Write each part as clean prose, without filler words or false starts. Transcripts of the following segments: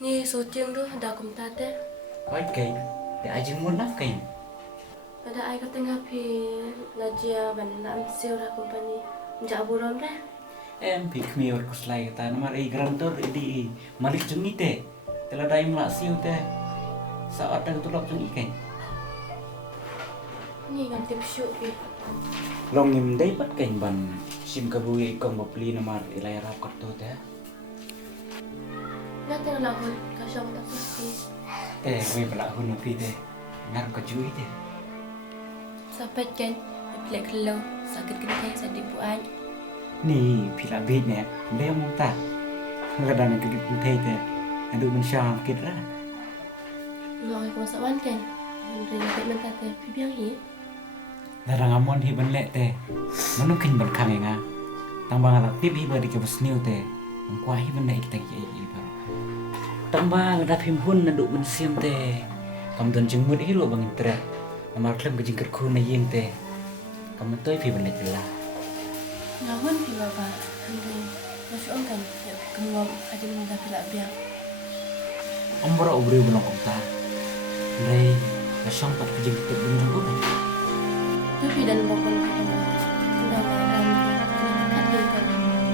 Nghe số chương đó đã cùng ta thế. Oi kain, để ai jeng mun kain. Ada ai kata ngapi Najia ban nam siura company. Nja buron re. Em pik mi or kuslai kata nomor e grantor di malik jungi te. Tela dai mla siu te. Saat dah tulok jungi kain. Ni ngam tip syuk pi. Long im dai pat kain ban sim kabui kong bapli nomor ilai rap kartu te. Na tengah lahun kasong tak suci. Mi bela hun pi te. Ngar ka jui te. Sampai kan pilek kelau sakit kentang sadi puan. Ni pila bit ne. Dai mung ta. Ngadan ke di te te. Adu men syam kit ra. Ngai ko sawan kan. Henry nak mentat te pi biang hi. Darang amon hi ban le te. Manung kin ban khang nga. Tambang ala tip hi ba di ke bas niu te. Mangkwa hi ban le kita ki ba. Tambang ada phim hun na du ban sim te. Kam don jeng mut hi lo bang intra. Amar klem ke jingkat khu na yeng te. Kam toy phi ban le tela. Ngahun pi baba. Henry masuk kan. Kengom ada munda pilak biang. Ombra obri ban ong ta. Nei ka song pat ke jingkat bin nang ut. Tapi dan bokon kamu. Unda dan kat dia kan.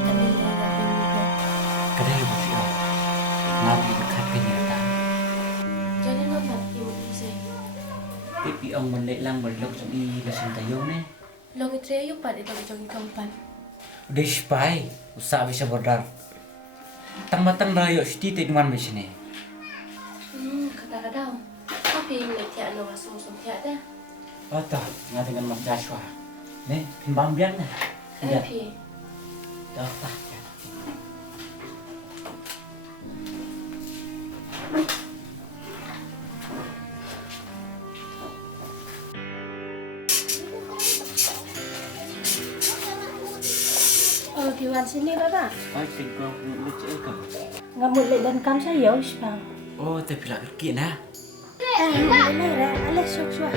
Kami ada pemikir. Kadai ba fi au. Ngam hi khat ke ni ta. Jadi nampak ibu saya. Tipi ong ban le lang ban lok i la sin ta yo ne. Long itu yuk pada itu jong kampan. Udah spai, usah bisa berdar. Tang rayo sti te duman mesine. Kata kadang. Tapi ini tiada lo asal tiada dah. Oh toh, ngah dengan Mak Joshua. Ne, pimbang biang ne. Tapi Toh tah. oh di wan sini baba. Ai tinggal lucu kan. Ngamut le dan kam saya usbang. Oh, tapi lah kiki nah. Ini ra, alas sok.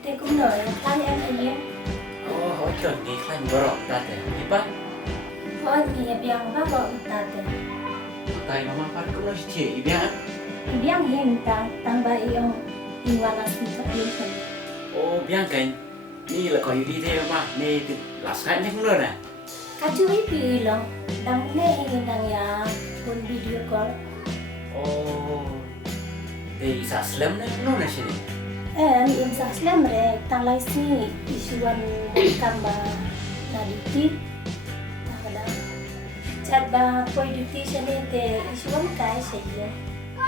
Tekum nở tanya em aja. Oh, hotel ni kan borok dah teh. Ipa, Oh ni biang baba utate. tai mama par ko nos che ibiang. Biang hin tambah yung iwana situation. Oh, biang kan. Ni là còn đi theo mà, ni thì là sai nhất luôn nè. Kacui pi long, dang ne ingin dang ya pun video call. Oh, thì sa slam này luôn nè sini. Im sa slam re tang lai si isuan kamba na diti. Nakada. Chat ba koi diti sini te isuan kai saya.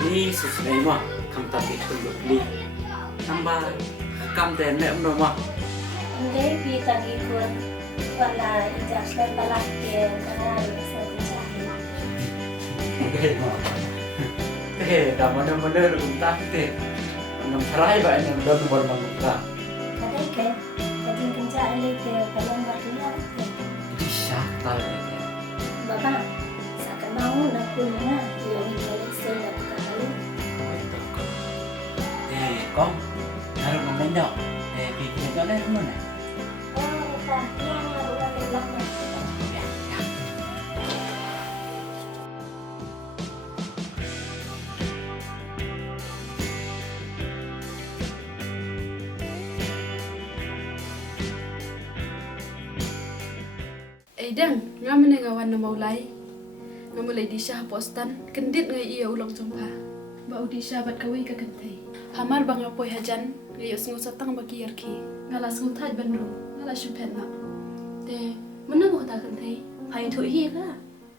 Ni sesuai mah, kamu tapi perlu ni. Tambah kamu teh nek mah. Hindi pi tagi kun wala ijak slam balak ke kana sa bicahin. Dah mana-mana runtah teh. Nang sarai ba nang don bor mangka. Kadai ke kading kenca ele te kalang batunya te. Bisa tal ni. Baba sa mau na punya yung ini sa na kali. Con, harus memendok. Kita jalan mana? Oh, ta yang ada lelak na. Dang, nga menengawan na maulay. Nga mulai di siya postan, kendit nga iya ulang jumpa. Ba di siya bat kaway kakantay. Hamar bang apoy hajan, ngayos ngusatang bagiyarki. Ngalas ngutad bandro, ngalas syupet na. Te mana mo kata kan thai? Hai thu hi ka.